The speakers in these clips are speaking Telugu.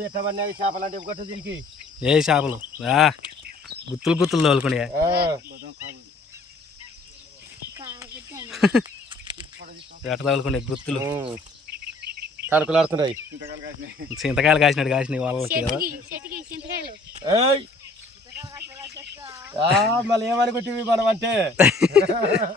చూడు ఎట్లా పడినాయి చేపలు అంటే ఒకటి ఏ చేపలు? గుత్తులు గుత్తులు తోలుకునే ఎట్ట తోలుకునే గుత్తులు? కనుకలాడుతున్నాయి చింతకాయలు కాసినట్టు కాసినాయి వాళ్ళకి కదా. ఏయ్. ఆ, మళ్ళీ ఏమని కొట్టివి మనం అంటే.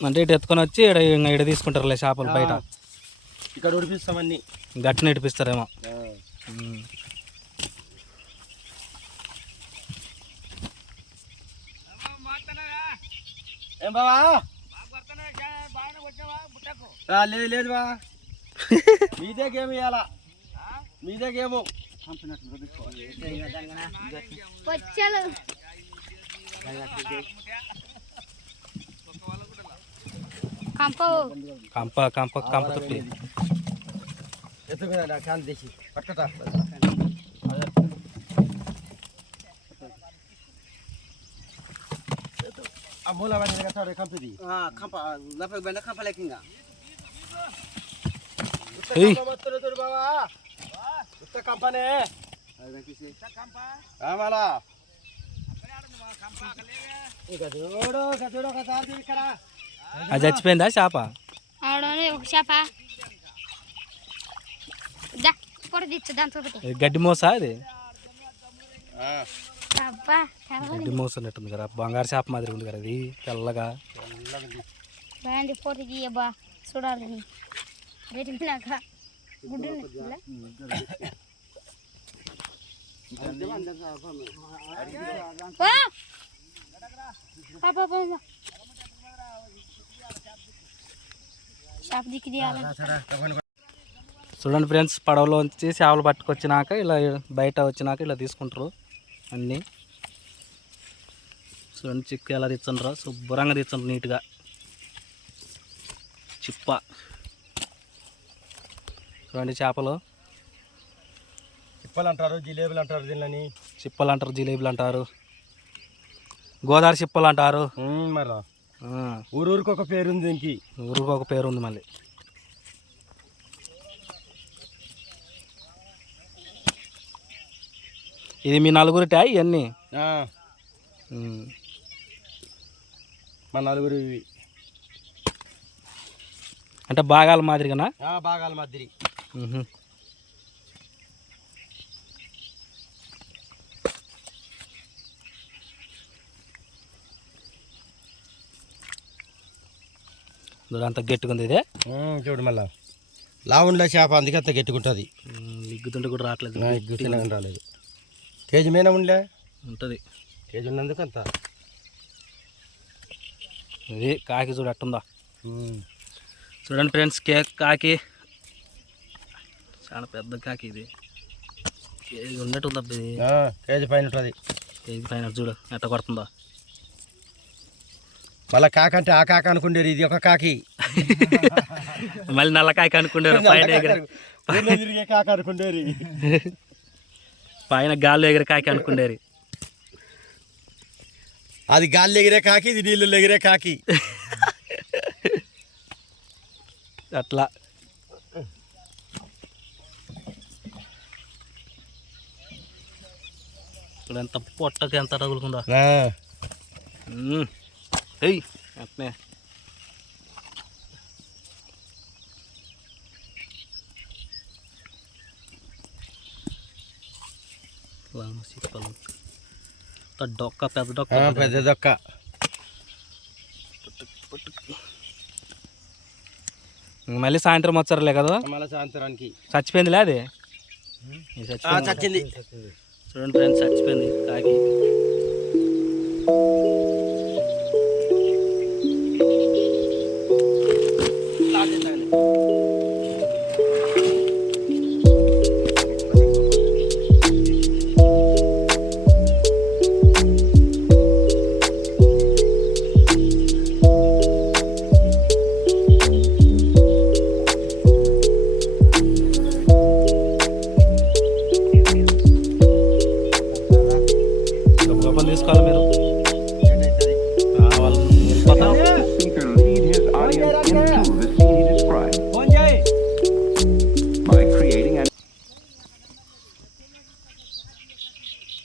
అంటే ఇటు ఎత్తుకొని వచ్చి ఇక్కడ ఇంకా ఇటు తీసుకుంటారులే చేపలు బయట. ఇక్కడ ఉడిపిస్తామన్నీ. గట్టిన ఇడిపిస్తారేమో. ఏం బావా? ఆ, లేదు లేదు బా మీదే గేమ్ ఇవ్వాలా మీదే గేము. వచ్చాలు కంప కంప కంప కంప తొట్టి ఎత్తుకున్నా కాలు తీసి పట్టుకట ఆ మూల పడిన కట్టాడు కంపిది కంప లపకి పోయినా కంప లెక్కింగా ఏయ్. బావా ఉత్త కంపనే రావాలా ఇక చూడు ఇక చూడు ఒకసారి ఇక్కడ అది చచ్చిపోయిందా చేప ఆడని ఒక చేప దా పొడ తెచ్చు దాంతో ఒకటి ఇది గడ్డి మోస అది అబ్బా తెల్లది గడ్డి మోసనట్టుంది కదా బంగారు చేప మాదిరి ఉంది కదా అది తెల్లగా బాగుంది ఫోటో తీయబ్బా చూడాలి రేటు వినాక గుడ్డు చూడండి ఫ్రెండ్స్ పడవలో వచ్చి చేపలు పట్టుకొచ్చినాక ఇలా బయట వచ్చినాక ఇలా తీసుకుంటారు అన్నీ. చూడండి చిక్కు ఎలా తెచ్చుండ్రు శుభ్రంగా తెచ్చుండ్రు నీట్గా. చిప్ప. చూడండి చేపలు. చిప్పలు అంటారు జిలేబులు అంటారు దీనిని. చిప్పలు అంటారు జిలేబీలు అంటారు. గోదావరి చిప్పలు అంటారు. మరి ఆ, ఊరు ఊరికి ఒక పేరు ఉంది దీనికి ఊరికి ఒక పేరు ఉంది మళ్ళీ. ఇది మీ నలుగురిటా ఇవన్నీ ఆ, ఉమ్. మా నలుగురు ఇవి. అంటే భాగాల మాదిరిగానా? భాగాల మాదిరి. అంత గట్టిగా ఉంది ఇదే చూడు మళ్ళా. లావుండ్లే చేప అందుకే అంత గట్టిగుంటుంది. ఉమ్, లిగ్గుతుంటే కూడా రావట్లేదు. తినగా రాలేదు. కేజీ మీద ఉండలే? ఉంటుంది. కేజీ ఉన్నందుకు అంత? ఇది కాకి చూడు అట్టుందా. చూడండి ఫ్రెండ్స్ కేక్ కాకి. చాలా పెద్ద కాకి ఇది. ఇది ఉన్నట్టు ఉంది అబ్బా? ఇది ఆ, కేజీ పైన ఉంటుంది. ఇది పైన చూడు ఎట్ట కొడుతుందో. మళ్ళా కాక అంటే ఆ కాక అనుకుండేది ఇది ఒక కాకి. మళ్ళీ నల్ల కాకి అనుకుంటారు పైన ఎగిరే కాక అనుకుండేది పైన గాల్లో ఎగిరే కాకి అనుకుండేది అది గాలి ఎగిరే కాకి ఇది నీళ్ళు ఎగిరే కాకి. అట్లా. ఇప్పుడు ఎంత పొట్టకి ఎంత తగులుకుందో ఆ, మ్మ్. ఏయ్ అట్నే లామ సిప్పలు అంత డొక్క పెద్ద డొక్క ఆ, పెద్ద దొక్క ఇంక మళ్ళీ సాయంత్రం వచ్చారులే కదా? మళ్ళీ సాయంత్రానికి. చచ్చిపోయిందిలే అది? ఇది ఆ, చచ్చిపోయింది. చచ్చింది. చూడండి ఫ్రెండ్స్ చచ్చిపోయింది. కాకి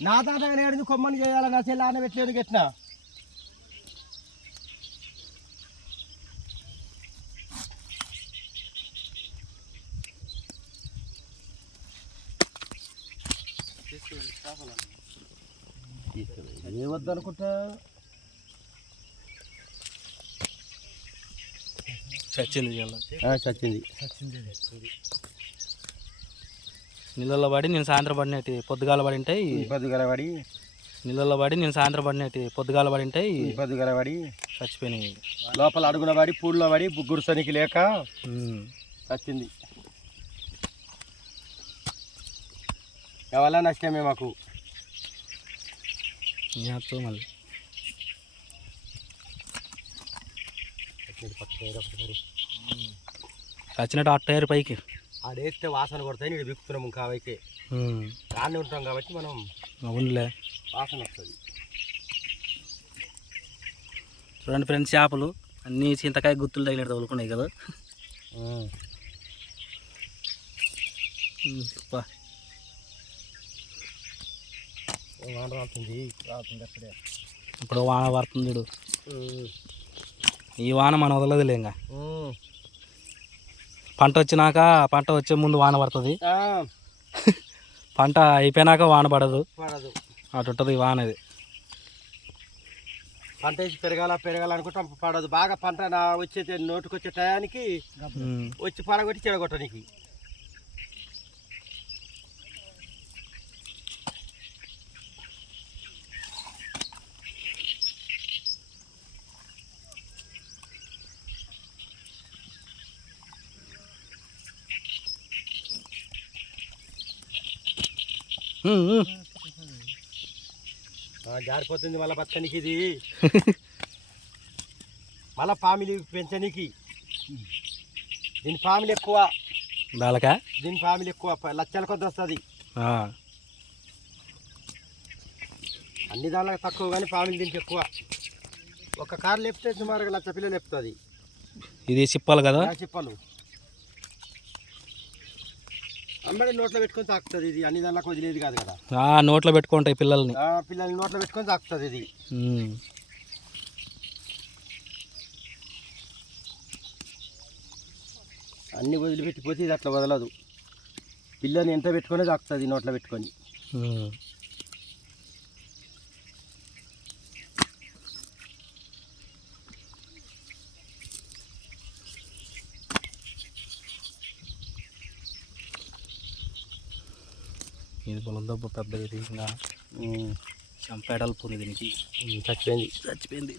నా తాత నేడు కొమ్మని చేయాలి? నా చెల్లి ఆన పెట్టలేదు గట్టిన ఏ వద్దనుకుంటా? చచ్చింది ఇలా చచ్చింది. నీళ్ళల్లో పడి నేను సాయంత్రం పడినట్టు పొద్దుగాల పడి ఉంటాయి. పొద్దుగల పడి. నీళ్ళల్లో పడి నేను సాయంత్రం పడినట్టు పొద్దుగాల పడి ఉంటాయి. పొద్దుగల పడి. చచ్చిపోయినాయి. లోపల అడుగున పడి పూల్లో పడి బుగ్గురు సనికి లేక. చచ్చింది. ఎవరన్నా నష్టమే మాకు. మళ్ళీ. చచ్చినట్టు ఆ టైర్ పైకి. ఆడేస్తే వాసన కొడతాయి నీడు బిక్కుతున్నాము కావైతే ఉమ్. రాన్ని ఉంటాం కాబట్టి మనం అవునులే వాసన వస్తుంది. చూడండి ఫ్రెండ్స్ చేపలు. అన్నీ చింతకాయ గుత్తులు తగిలినట్టు తగులుకున్నాయి కదా. వాన రాతుంది అప్పుడే. ఇప్పుడు వాన పడుతుంది చూడు. ఈ వాన మన వదలదులే ఇంకా. పంట వచ్చినాక పంట వచ్చే ముందు వాన పడుతుంది. పంట అయిపోయినాక వాన పడదు. పడదు. అటు ఉంటుంది వాన ఇది. పంట వేసి పెరగాల పెరగాల అనుకుంటాం పడదు. బాగా పంట నా వచ్చే నోటికి వచ్చే టయానికి. వచ్చి పడగొట్టి చెడగొట్టడానికి జారిపోతుంది మళ్ళీ బతకనికి ఇది. మళ్ళీ ఫ్యామిలీ పెంచనీకి. దీని ఫ్యామిలీ ఎక్కువ. దాలకా దీని ఫ్యామిలీ ఎక్కువ. లక్షల కొద్ది వస్తుంది. అన్ని దానిలో తక్కువ కానీ ఫ్యామిలీ దీనికి ఎక్కువ. ఒక కారు లేపితే సుమారుగా లక్ష పిల్లలు లేపుతుంది. ఇది చిప్పాలి కదా? చెప్పాలు. అమ్మడి నోట్లో పెట్టుకొని తాకుతుంది ఇది. అన్ని దానిలో వదిలేదు కాదు కదా. నోట్లో పెట్టుకుంటాయి పిల్లల్ని. ఆ, పిల్లల్ని నోట్లో పెట్టుకొని తాకుతుంది ఇది. అన్ని వదిలిపెట్టిపోతే ఇది అట్లా వదలదు. పిల్లని ఎంత పెట్టుకొని తాకుతుంది నోట్లో పెట్టుకొని. ఇది బొలందబ్బ పెద్ద ఇది ఇంకా చంపేడలు పూని దీనికి. చచ్చిపోయింది. చచ్చిపోయింది.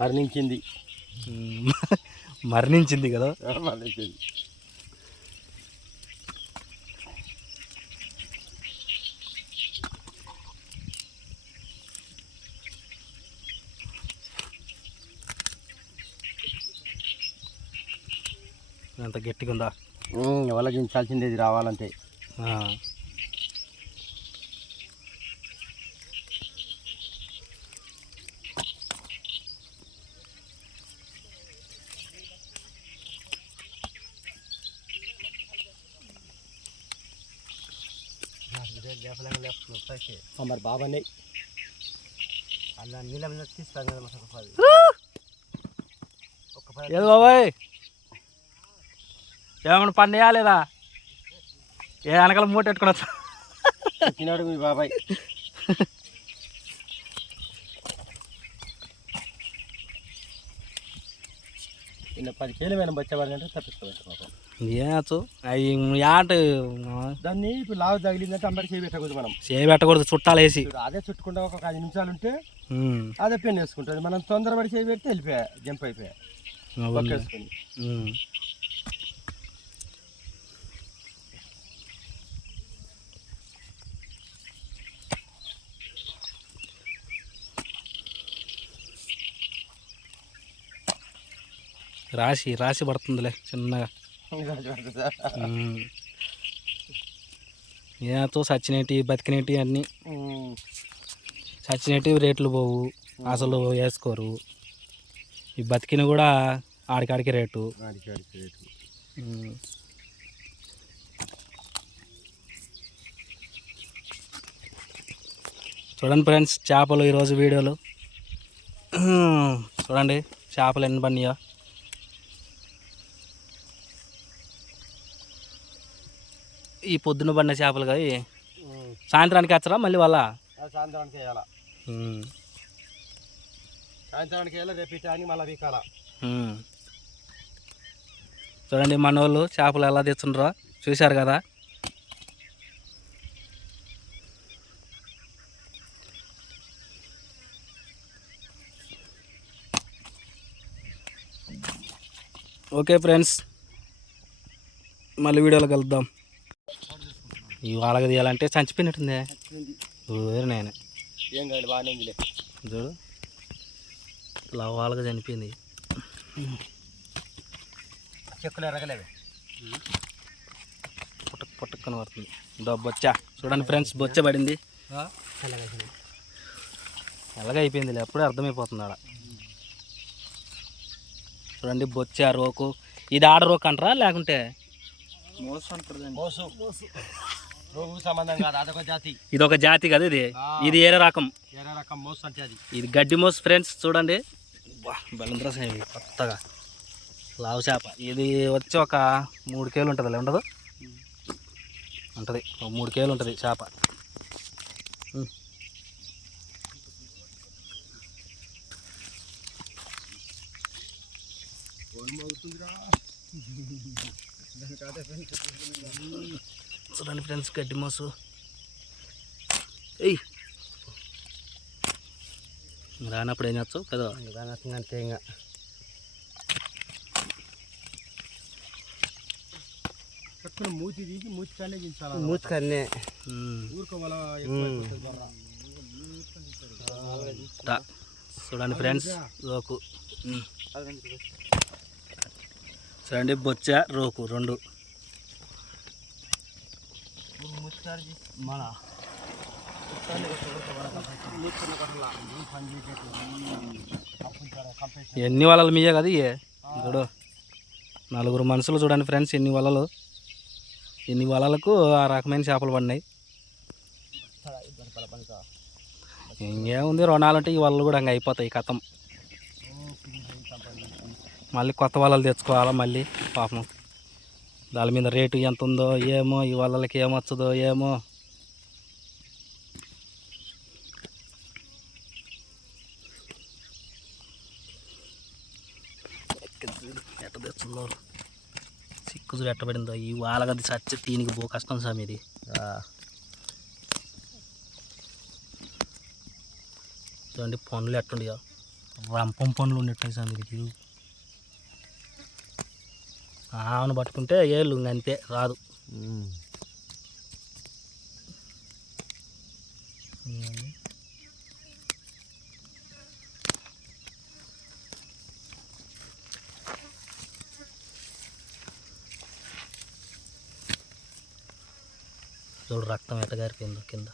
మరణించింది. మరణించింది కదా. మరణించింది. ఎంత గట్టిగా ఉందా ఎవరి దించాల్సింది ఇది రావాలంటే ఆ, మరి బాబానే అలా నీళ్ళ మీద తీస్తాను కదా మాకు ఒక పది ఒక పది ఏది బాబాయ్ ఏమన్నా పండుగ లేదా ఏ వెనకాల మూట పెట్టుకుని వచ్చా తిన్నాడు మీ బాబాయ్ నిన్న పది కేలు మేము బచ్చబడిందంటే తప్పించుకోవచ్చు పాపం ఏచు అవి యాట దాన్ని ఇప్పుడు లావు తగిలిందంటే అందరికి చేయి పెట్టకూడదు మనం. చేయబెట్టకూడదు చుట్టాలు వేసి ఇప్పుడు అదే చుట్టుకుంటా ఒక ఐదు నిమిషాలు ఉంటే అదే పెన్ వేసుకుంటుంది. మనం తొందరపడి చేయి పెడితే వెళ్ళిపోయా జంప్ అయిపోయా. ఉమ్. రాశి రాశి పడుతుందిలే చిన్నగా. ఏతో సచ్చినేటి బతికినేటి అన్నీ. ఉమ్. చచ్చినట్టు రేట్లు పోవు. అసలు వేసుకోరు. ఈ బతికిన కూడా ఆడికాడికి రేటు. చూడండి ఫ్రెండ్స్ చేపలు ఈరోజు వీడియోలు. చూడండి చేపలు ఎన్ని పడినాయో ఈ పొద్దున పడిన చేపలు కావి. సాయంత్రానికి వచ్చరా మళ్ళీ వాళ్ళ? సాయంత్రానికి వేయాలా? సాయంత్రానికి రేపు మళ్ళీ వీకాల. చూడండి మన వాళ్ళు చేపలు ఎలా తెచ్చుండ్రో చూశారు కదా? ఓకే ఫ్రెండ్స్ మళ్ళీ వీడియోలో కలుద్దాం. ఈ వాళ్ళకి తీయాలంటే చచ్చిపోయినట్టుందే. వేరు నేను. ఏం కాదు బాగానే చూడు. ఇలా వాళ్ళకి చనిపోయింది. చెక్కులు ఎరగలేవే? పుట్టక్ పుట్టక్ కనబడుతుంది దో బొచ్చ. చూడండి ఫ్రెండ్స్ బొచ్చ పడింది. ఎలాగ అయిపోయింది అప్పుడే అర్థమైపోతుంది ఆడ. చూడండి బొచ్చ రోకు. ఇది ఆడ రోకు అంటారా లేకుంటే? మోసు. రోగు సంబంధం కాదు అదొక జాతి. ఇది ఒక జాతి కదా ఇది? ఇది ఏరే రకం? వేరే రకం మోసు అంటే అది. ఇది గడ్డి మోస్ ఫ్రెండ్స్ చూడండి. బలంద్రసం ఇవి కొత్తగా. లావు చేప. ఇది వచ్చి ఒక మూడు కేలు ఉంటుంది ఉండదు? ఉంటుంది. ఒక మూడు కేలు ఉంటుంది చేప. ఉమ్. చూడండి ఫ్రెండ్స్ గడ్డి మోసు. ఎయ్ రానప్పుడు ఏం చేస్తావు? కదా అంతే ఇంకా. చెక్కులు మూతి తీసి మూతి కానే దించాలి? మూతుకన్నే ఉమ్. ఊరుకోవాల? రా. చూడండి ఫ్రెండ్స్ రోకు. చూడండి బొచ్చ రోకు రెండు. మన ఎన్ని వలలు మీయే కదా ఇయే? చూడు. నలుగురు మనుషులు చూడండి ఫ్రెండ్స్ ఎన్ని వలలు? ఎన్ని వలలకు ఆ రకమైన చేపలు పడినాయి. ఇంకేముంది రుణాలు అంటే ఈ వలలు కూడా ఇంకా అయిపోతాయి కథం. మళ్ళీ కొత్త వలలు తెచ్చుకోవాలా మళ్ళీ? పాపం. దాని మీద రేటు ఎంత ఉందో ఏమో ఈ వలలకి ఏమొచ్చదో ఏమో. ఎట్ట సిక్కు చూడు ఎట్టబడిందో ఈ వాళ్ళగది చచ్చి దీనికి బో కష్టం సామి ఇది. చూడండి పనులు ఎట్టుండయో. రంపం పనులు ఉన్నట్టు సామి ఇది. ఆమెను పట్టుకుంటే ఏళ్ళు అంతే రాదు. చూడు రక్తం ఎట్టగారిపోయిందో కింద.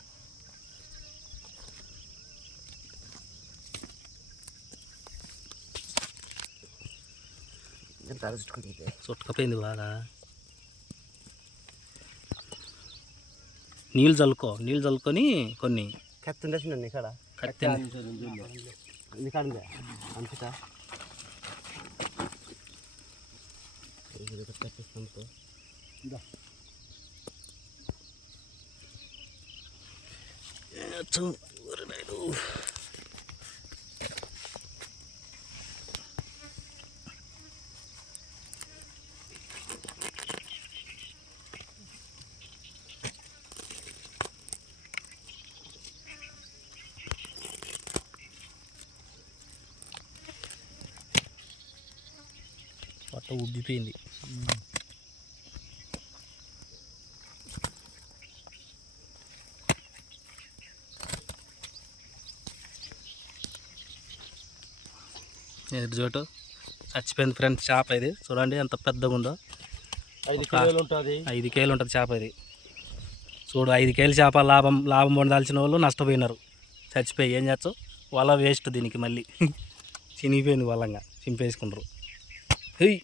చుట్టుకపోయింది బాగా. నీళ్ళు చల్లుకో నీళ్ళు చల్లుకొని కొన్ని. కత్తి ఉండేసిందండి ఇక్కడ కత్తి ఇక్కడ ఉందా. అంతటా మొత్తం ఉబ్బిపోయింది. ఎటు చోటు చచ్చిపోయింది ఫ్రెండ్స్ చేప ఇది. చూడండి ఎంత పెద్దగా ఉందో. ఐదు కిలోలు ఉంటుంది. ఐదు కేలు ఉంటుంది చేప ఇది. చూడు ఐదు కేలు చేప లాభం లాభం పొందాల్సిన వాళ్ళు నష్టపోయినారు. చచ్చిపోయి ఏం చేస్తావు? వల వేస్ట్ దీనికి మళ్ళీ. చినిగిపోయింది వలంగా. చింపేసుకుంటారు. హెయ్!